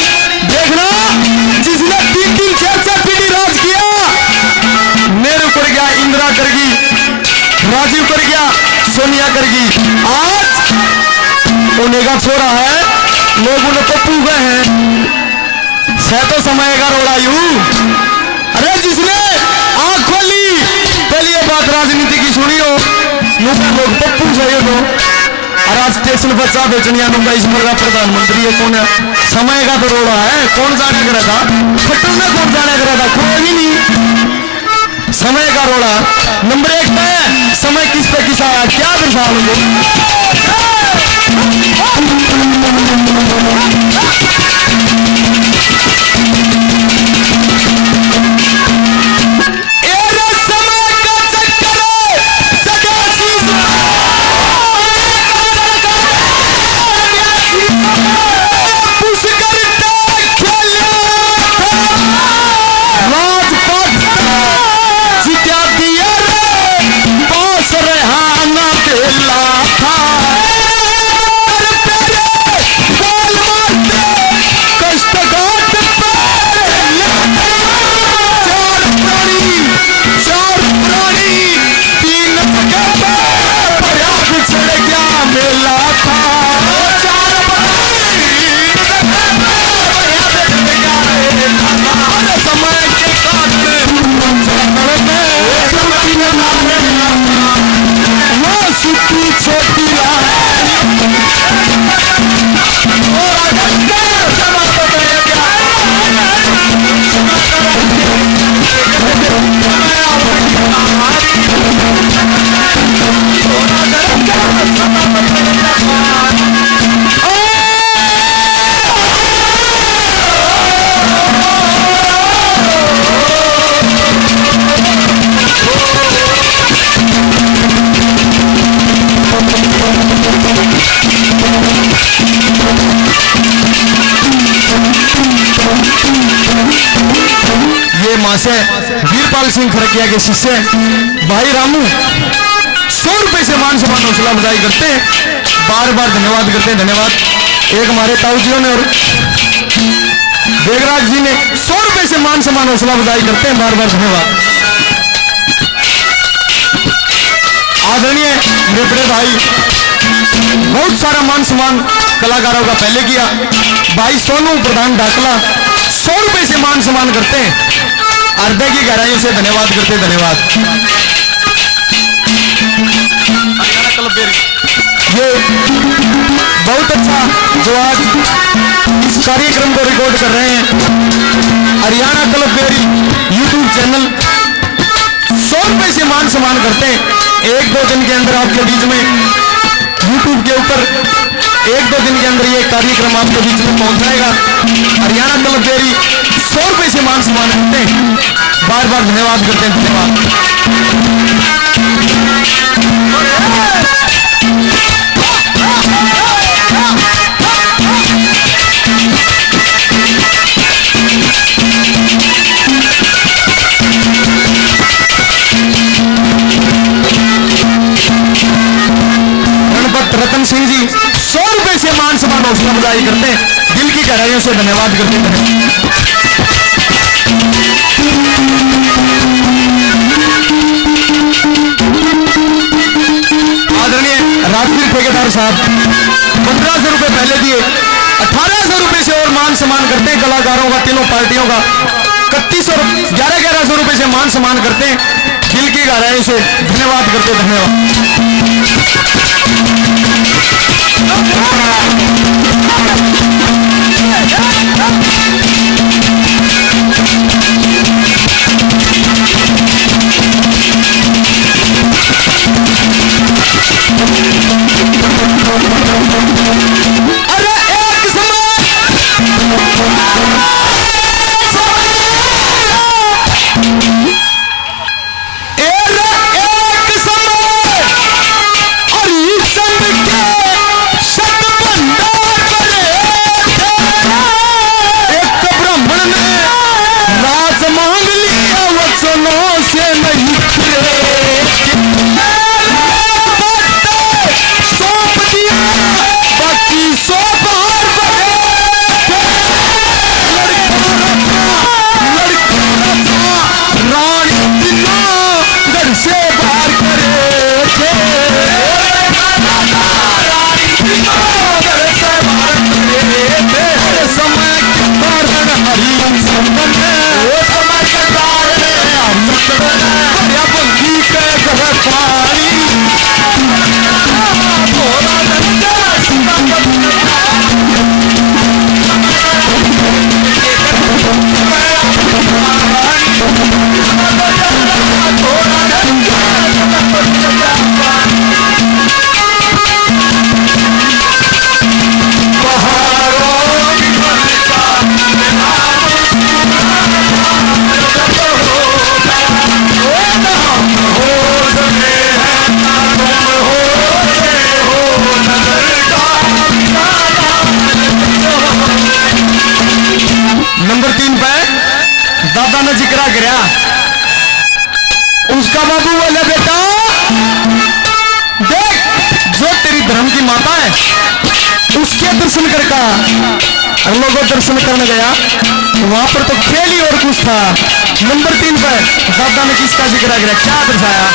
देखना, जिसने 3-3 4-4 पीढ़ी राज किया, नेहरू कर गया, इंदिरा करगी, राजीव कर गया, सोनिया करगी, आज उन्हें का छोरा है, लोग उन्हें पप्पू गए हैं। तो समय का रोड़ा यू। अरे जिसने आंख खोली, पहली ये बात राजनीति की सुनी हो, लोग पप्पू सही हो। और आज स्टेशन पर चाह बेचनिया का इस मुर्गा प्रधानमंत्री है, कौन है? समय का तो रोड़ा है, कौन जाने करा था? खट्टू ने कौन जाने करा था? कोई भी नहीं। समय का रोड़ा नंबर 1 पे, समय किस पे किस आया, क्या दर्शा से वीरपाल सिंह खरकिया के शिष्य भाई रामू 100 रुपए से मान सम्मान हौसला अफजाई करते हैं। बार बार धन्यवाद करते हैं, धन्यवाद। एक हमारे ताऊजियों ने और देवराज जी ने 100 रुपए से मान सम्मान हौसला अफजाई करते हैं, बार बार धन्यवाद। आदरणीय मेरे बड़े भाई, बहुत सारा मान सम्मान कलाकारों का पहले किया। भाई सोनू प्रधान ढाकला 100 रुपए से मान सम्मान करते हैं, हृदय की गहराइयों से धन्यवाद करते, धन्यवाद। ये बहुत अच्छा जो आज इस कार्यक्रम को रिकॉर्ड कर रहे हैं, हरियाणा क्लब बेरी यूट्यूब चैनल 100 रुपए से मान सम्मान करते हैं। 1-2 दिन के अंदर आपके बीच में YouTube के ऊपर 1-2 दिन के अंदर ये कार्यक्रम आपके बीच में पहुंच जाएगा। हरियाणा क्लब डेयरी 100 रुपए से मान सम्मान करते हैं। बार बार धन्यवाद करते हैं, धन्यवाद। रतन सिंह जी 100 रुपए से मान सम्मान हौसला बजाई करते हैं, दिल की गहराइयों से धन्यवाद करते हैं। आदरणीय राजवीर ठेकेदार साहब 1500 रुपए पहले दिए, 1800 रुपए से और मान सम्मान करते हैं कलाकारों का, तीनों पार्टियों का 1100 रुपए से मान सम्मान करते हैं, दिल की गहराइयों से धन्यवाद करते हैं, धन्यवाद। अरे एक समय दादा ने जिक्र करया, उसका बाबू बोले बेटा देख जो तेरी धर्म की माता है उसके दर्शन कर का। और लोगों दर्शन करने गया वहां पर तो खेल ही और कुछ था। नंबर 3 पर दादा ने किसका जिक्र किया, क्या दर्शाया?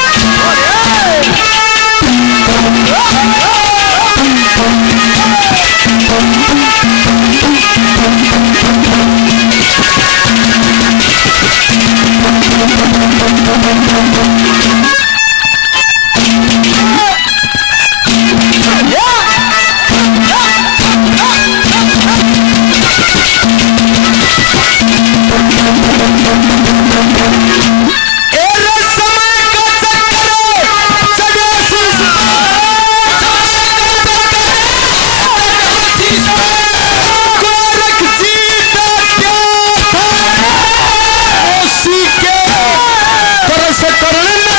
करने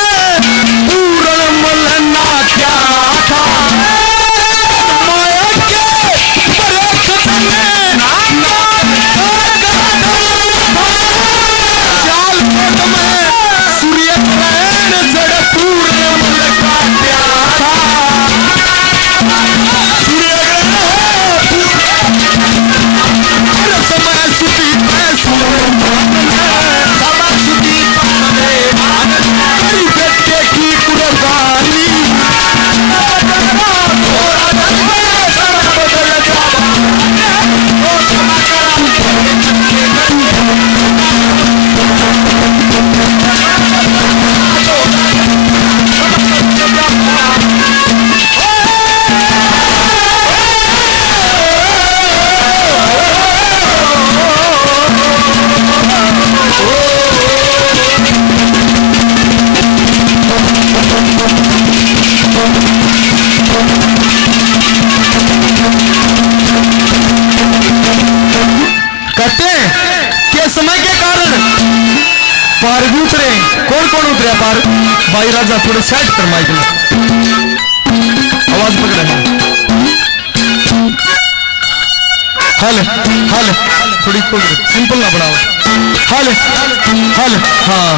भाई राजा थोड़े सेट कर माइक में, आवाज पकड़े है। हल हल थोड़ी सिंपल ना बनाओ। हल हल हाँ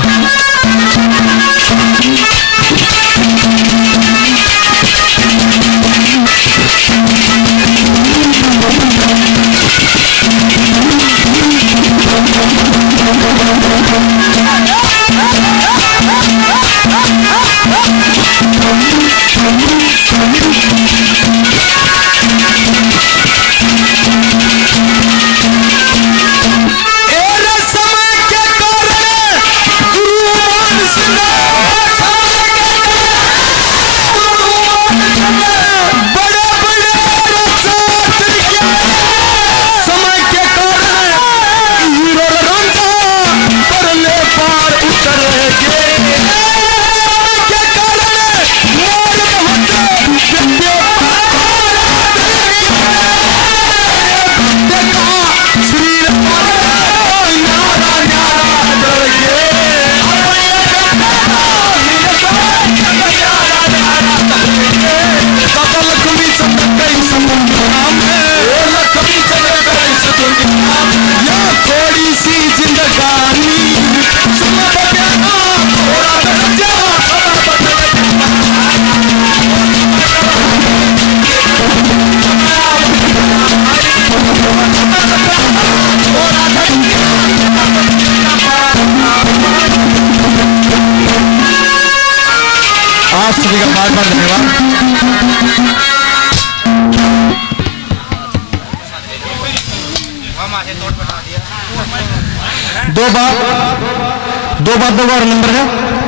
थोड़ी सी जिंदगानी आप सभी का बार बार धन्यवाद। दो बार नंबर है।